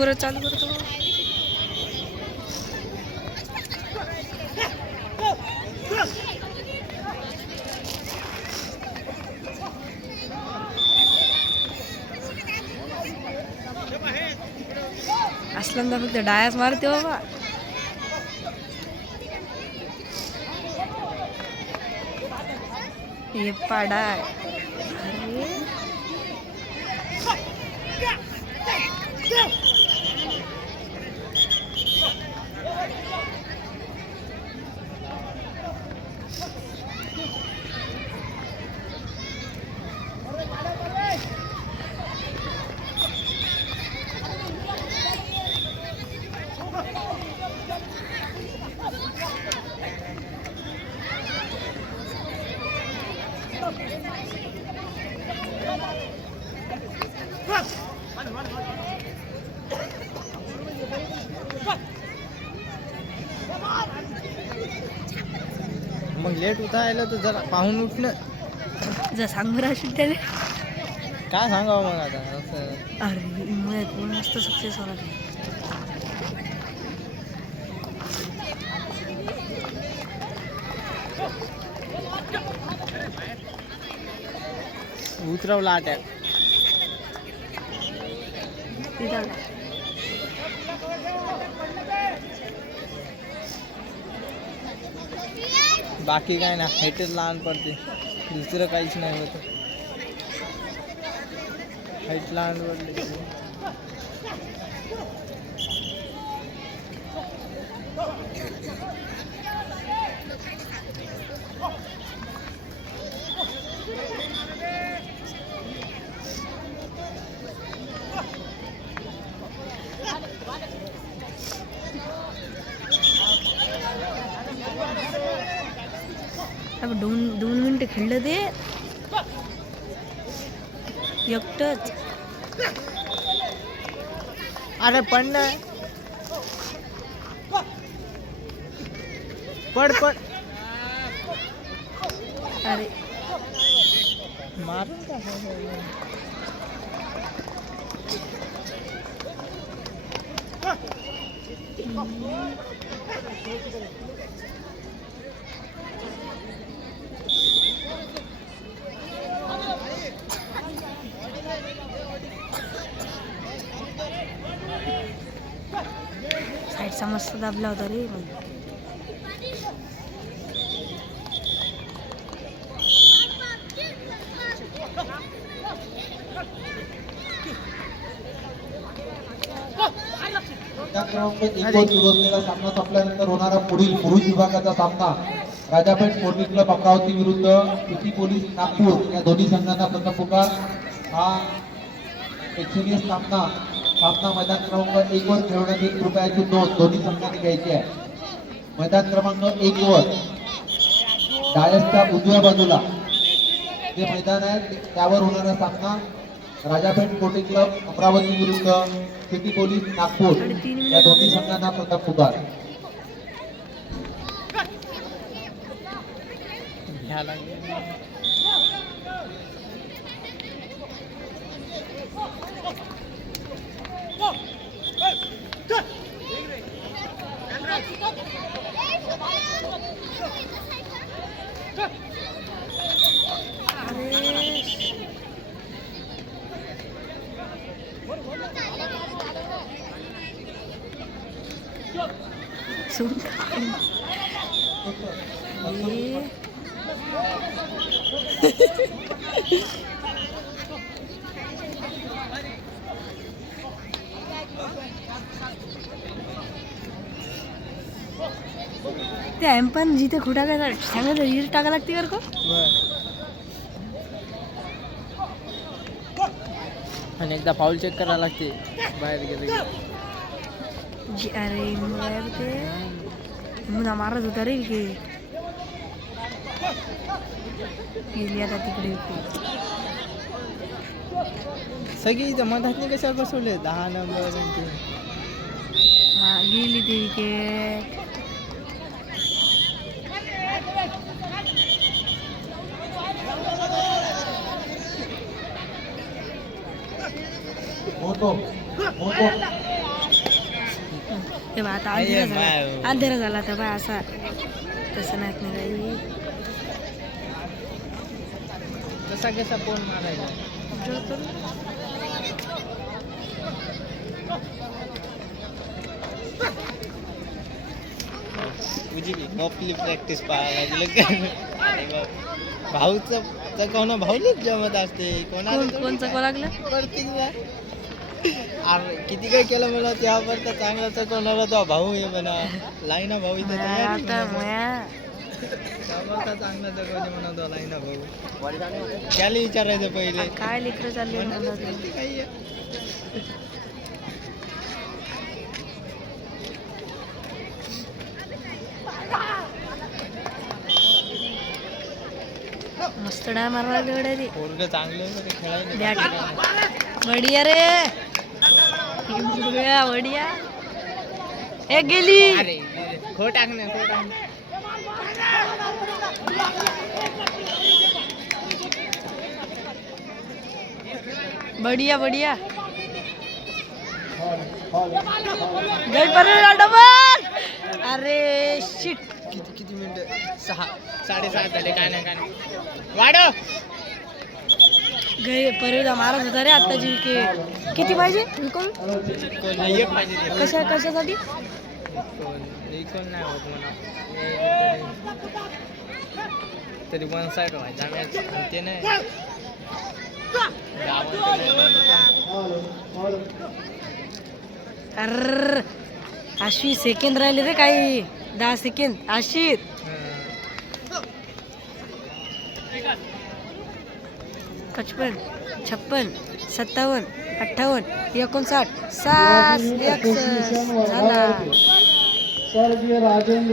पुरं चालू करतो. असल्यांदा फक्त डायाच मारते बाबा. हे पाडाय मग लेट उठायला तर जरा पाहून उठणं. जर सांग बरं असेल त्याने काय सांगावं मग आता असं. अरे मुळे कोण मस्त सक्सेस होणार. उतरवला अटॅक. बाकी काय ना हाईटच लहान पडते, दुसरं काहीच नाही होत. हाईट लहान पडले. अब दोन मिनिटं खेळलं ते एकटंच. अरे पडलं. पड पड. अरे मारून साईडचा मस्त दाबला होता रे. सामना संपल्यानंतर होणारा पुढील पुरुष विभागाचा सामना राजापेठ स्पोर्टिंग क्लब अमरावती विरुद्ध सिटी पोलीस नागपूर या दोन्ही संघांना प्रथम पुकार. हा प्रेक्षणीय सामना मैदान क्रमांक 1 वर खेळवण्यात 1 रुपयाची नोंद दोन्ही संघांनी घ्यायची आहे. मैदान क्रमांक 1 वर डायसच्या उजव्या बाजूला जे मैदान आहे त्यावर होणारा सामना राजापेठ स्पोर्टिंग क्लब अमरावती विरुद्ध सिटी पोलीस नागपूर या दोन्ही संघांना प्रथम पुकार. ते पण जिथे खोटा काय सांगायचं रील टाका लागते का. आणि एकदा फाऊल चेक करायला लागते बाहेर गेले. अरे बाहेर ते मुदा मारत होता रे की गेली आता तिकडे. सगळी मधातनी कशावर बसवले 10 नंबर गेली ती विकेट. मोठो ते बा आता अंधेरा झाला, अंधेरा झाला तर बा असा तसं नाही ना काही. कसा कसा फोन मारायचा. तुझी आपली प्रॅक्टिस पाहायला लागली. भाऊचं तर कोणा भाऊलीच जमत असते. कोण चकवा लागलं अरे किती काय केलं मला त्यावर तर चांगला चकवणारा तो भाऊ आहे म्हणा. लाईना भाऊ इथं आता माया त्यावर तर चांगला चकवते म्हणा तो लाईना भाऊ. त्याला विचारायचं पहिले काय लेकरं चालली काही मस्त डाय मारला लागले गड्या ते. पोरगं चांगलं आहे बरं खेळायला. बॅट बढिया रे बढिया. एक गेली. अरे खो टाकणे खो टाकणे. बढिया बढिया. गई पर डबल. अरे शिट. किती किती मिनिटं 6:30 झाले. काय नाही काय नाही वाढव. गई परिदा मारत होता रे आता जी के. किती पाहिजे विकोल? एक पाहिजे. कशासाठी? इकोल नाही होत म्हणा. तरी वन साईड व्हायचा मॅच ते नाही. अर 80 सेकंद राहिले रे. काही 10 सेकंद. 80 55 56 57 58 59 60 झाला.